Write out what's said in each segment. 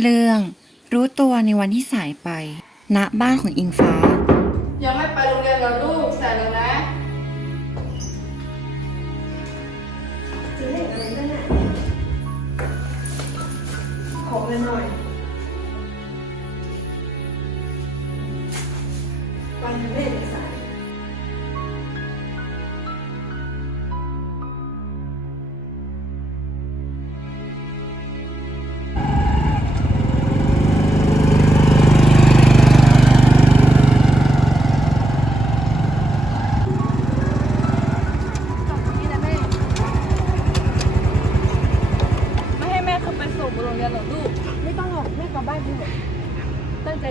เรื่อง รู้ตัวในวันที่สายไป ณบ้านของอิงฟ้า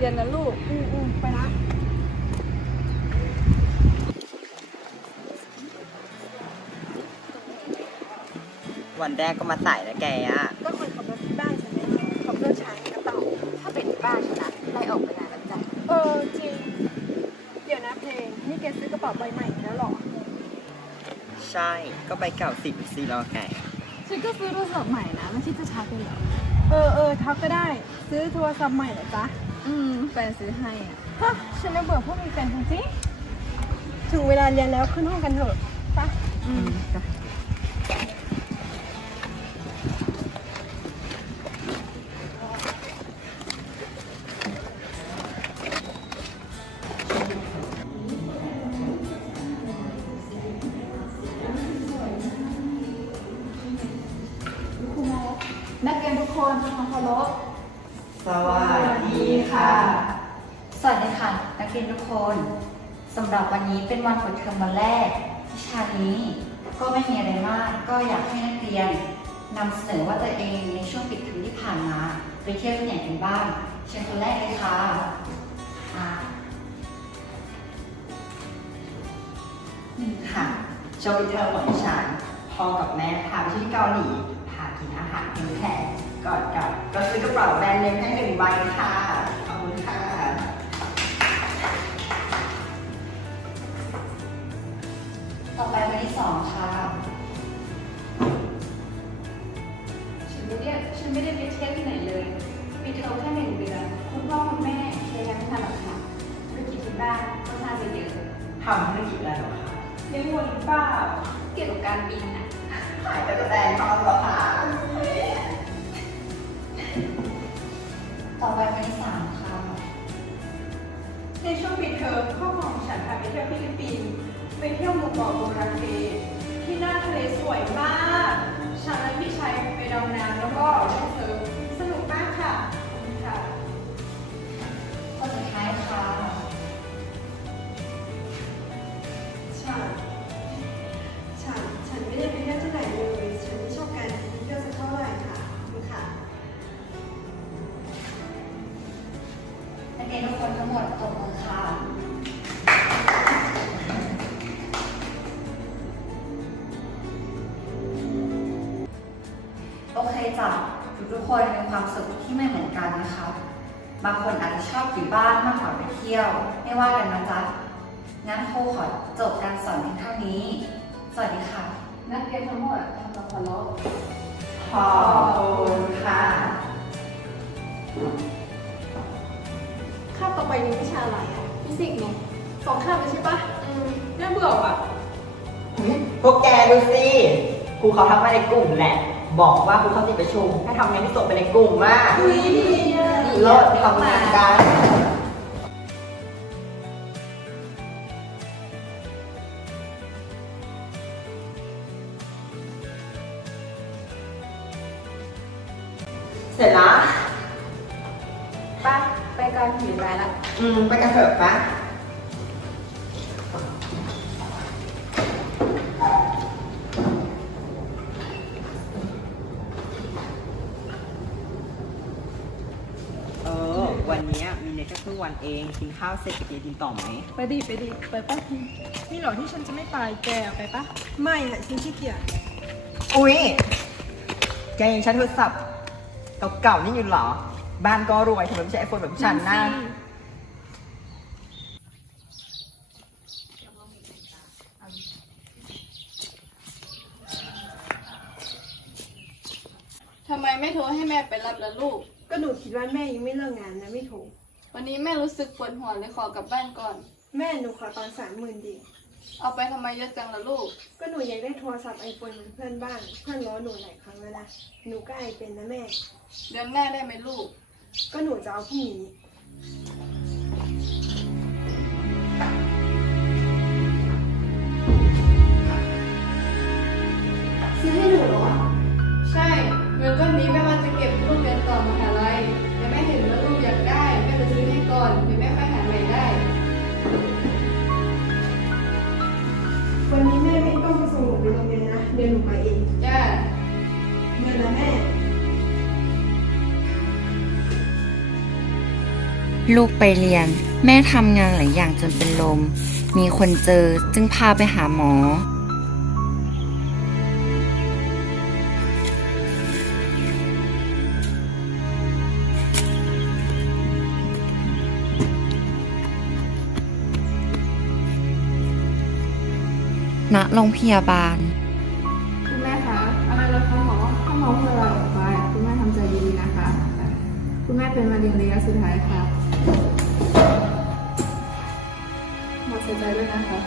เรียนนะลูกอืมอืมไปนะวันแรกก็มาสายแล้วแกอะก็คนขับรถที่บ้านฉันเนี่ยขับรถใช้กระเป๋าถ้าเป็นบ้านฉันนะไล่ออกไปนานแล้วจ้ะเออจริง เดี๋ยวนะเพลง นี่แกซื้อกระเป๋าใบใหม่แล้วเหรอ ใช่ ก็ไปเก่าสิบซีรอแกฉันก็ซื้อโทรศัพท์ใหม่นะไม่คิดจะช้าไปเหรอ เออเออทักก็ได้ ซื้อโทรศัพท์ใหม่เหรอจ๊ะ อืมแฟนซื้อให้อะฮะฉันน่ะเบื่อพวกมีแฟนจริงๆถึงเวลาเรียนแล้วขึ้นห้องกันเถอะไปะอืมจ้ะนักเรียนทุกคนทำความเคารพ สวัสดีค่ะ สวัสดีค่ะ นักเรียนทุกคนสำหรับวันนี้เป็นวันเปิดเทอมวันแรก วิชานี้ก็ไม่มีอะไรมาก ก็อยากให้นักเรียนนำเสนอว่าตัวเองในช่วงปิดเทอมที่ผ่านมา ไปเที่ยวที่ไหนกันบ้างเชิญคนแรกเลยค่ะอ่านี่ค่ะโชว์ปิดเทอมของฉันพ่อกับแม่พาไปที่เกาหลีพากินอาหารเพลแพง ก่อนกลับก็ซื้อกระเป๋าแบรนด์เนมให้หนึ่งใบค่ะ ขอบคุณค่ะ ต่อไปวันที่สองค่ะ ต่อไปวันที่สามค่ะ ในช่วงปิดเทอมพ่อของฉันพาไปเที่ยวฟิลิปปินส์ไปเที่ยวหมู่เกาะโบราเกที่หน้าทะเลสวยมาก ฉันและพี่ชายไปดำน้ำแล้วก็เล่นเซิร์ฟสนุกมากค่ะ โอเคจ้ะทุกๆคนมีความสุขที่ไม่เหมือนกันนะคะ บางคนอาจจะชอบอยู่บ้านมากกว่าไปเที่ยว ไม่ว่ากันนะจ๊ะงั้นครูขอจบการสอนเพียงเท่านี้ สวัสดีค่ะ นักเรียนทั้งหมดทำความเคารพขอบคุณค่ะคาบต่อไปนี้วิชาอะไรอะฟิสิกส์เนาะสองคาบเลยใช่ปะอืมน่าเบื่ออะ พวกแกดูสิ ครูเขาทักมาในกลุ่มแหละ บอกว่าครูเขาติดประชุมให้ทำงานที่ส่งไปในกลุ่มมากดีดีอะเลิศทำงานกันเสร็จแล้วป้าไปการผิดรายละอืม ไปกันเถอะปะ วันเนี้ยมีเน็ตแค่ครึ่งวันเองกินข้าวเสร็จจะกินต่อไหมไปดิไปดิไปปะนี่เหรอที่ฉันจะไม่ไปแกไปปะไม่อะฉันขี้เกียจอุ๊ยแกยังใช้โทรศัพท์เก่าๆนี่อยู่เหรอ บ้านก็รวยทำไมไม่ใช่ไอโฟนแบบฉันนะทำไมไม่โทรให้แม่ไปรับล่ะลูก ก็หนูคิดว่าแม่ยังไม่เลิกงานนะไม่ถูกวันนี้แม่รู้สึกปวดหัวเลยขอกลับบ้านก่อน แม่หนูขอตอนสามหมื่นดี เอาไปทำไมเยอะจังล่ะลูก ก็หนูอยากได้โทรศัพท์ไอโฟนเหมือนเพื่อนบ้าง เพื่อนล้อหนูหลายครั้งแล้วนะหนูก็ไอเป็นนะแม่ เดือนหน้าได้ไหมลูก ก็หนูจะเอาพรุ่งนี้ ลูกไปเรียน แม่ทำงานหลายอย่างจนเป็นลม มีคนเจอจึงพาไปหาหมอ ณโรงพยาบาล แม่เป็นมะเร็งระยะสุดท้ายค่ะหมอเสียใจด้วยนะคะ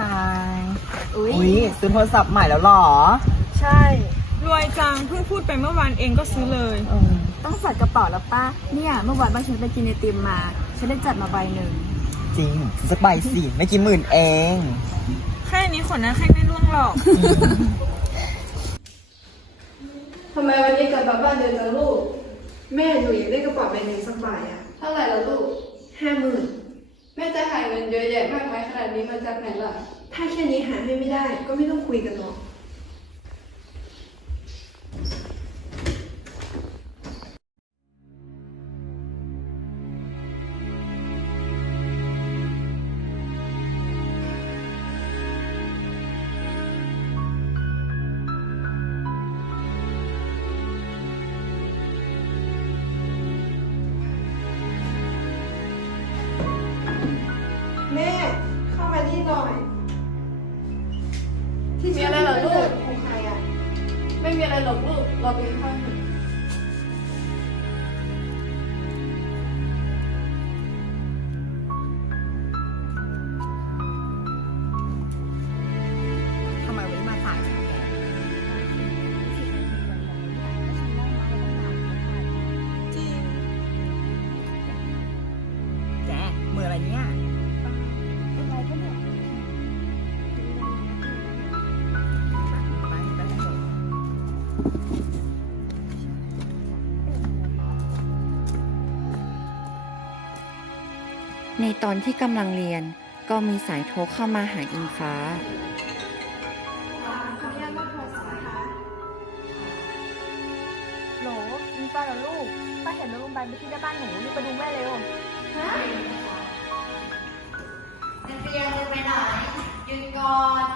ฮายอุ้ยซื้อโทรศัพท์ใหม่แล้วเหรอใช่ รวยจังเพิ่งพูดไปเมื่อวานเองก็ซื้อเลยต้องใส่กระเป๋าแล้วป้าเนี่ย เมื่อวานบ้านฉันไปกินไอติมมา ฉันได้จัดมาใบหนึ่ง จริงซื้อสักใบสิไม่กี่หมื่นเอง แค่นี้ขนหน้าแค่ไม่ร่วงหรอก ทำไมวันนี้กลับมาบ้านเดือนจังลูก แม่หนูอยากได้กระเป๋าใบหนึ่งสักใบอะเท่าไหร่ล่ะลูกห้าหมื่นแม่จะหาเงินเยอะแยะมากมายขนาดนี้มาจากไหนล่ะ ถ้าแค่นี้หาให้ไม่ได้ก็ไม่ต้องคุยกันหรอก มีอะไรเหรอลูก ของใครอะไม่มีอะไรหรอกลูกรอไปข้าง ในตอนที่กำลังเรียนก็มีสายโทรเข้ามาหาอิงฟ้าขออนุญาตรับโทรศัพท์นะคะโหลมีป้าเหรอลูก ป้าเห็นรถโรงพยาบาลไปที่หน้าบ้านหนูรีบไปดูแม่เร็ว นักเรียนจะไปไหนยืนก่อน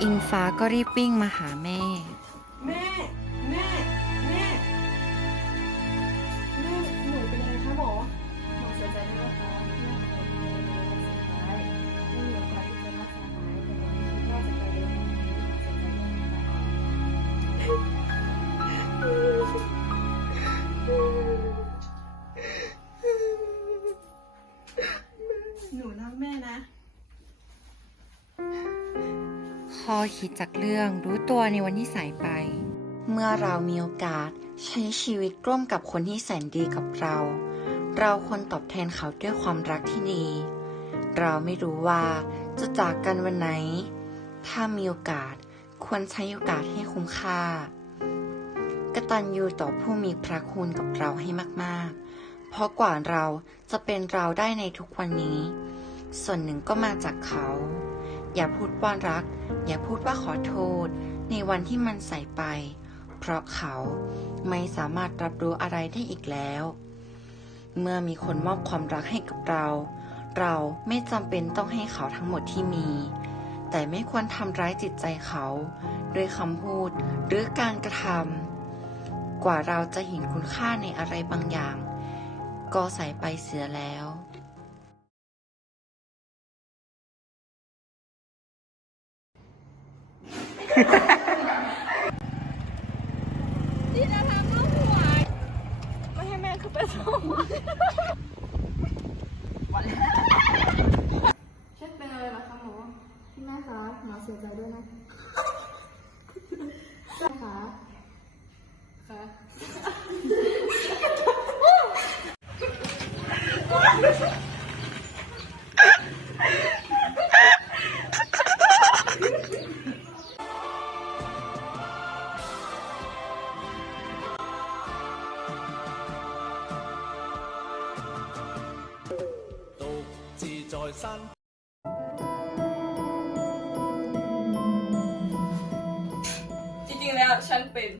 อิงฟ้าก็รีบวิ่งมาหาแม่ แม่แม่แม่ หนูรักแม่นะ ข้อคิดจากเรื่องรู้ตัวในวันที่สายไป เมื่อเรามีโอกาสใช้ชีวิตร่วมกับคนที่แสนดีกับเรา เราควรตอบแทนเขาด้วยความรักที่ดี เราไม่รู้ว่าจะจากกันวันไหน ถ้ามีโอกาส ควรใช้โอกาสให้คุ้มค่ากตัญญูต่อผู้มีพระคุณกับเราให้มากๆ เพราะกว่าเราจะเป็นเราได้ในทุกวันนี้ ส่วนหนึ่งก็มาจากเขา อย่าพูดว่ารัก อย่าพูดว่าขอโทษ ในวันที่มันใส่ไป เพราะเขาไม่สามารถรับรู้อะไรได้อีกแล้ว เมื่อมีคนมอบความรักให้กับเรา เราไม่จำเป็นต้องให้เขาทั้งหมดที่มี แต่ไม่ควรทำร้ายจิตใจเขาด้วยคำพูดหรือการกระทำกว่าเราจะเห็นคุณค่าในอะไรบางอย่าง ก็ใส่ไปเสียแล้วที่จะทำน้องหวยไม่ให้แม่คือไปส่ง เช็ดเป็นอะไรเหรอคะหมอ พี่แม่คะหมอเสียใจด้วยนะ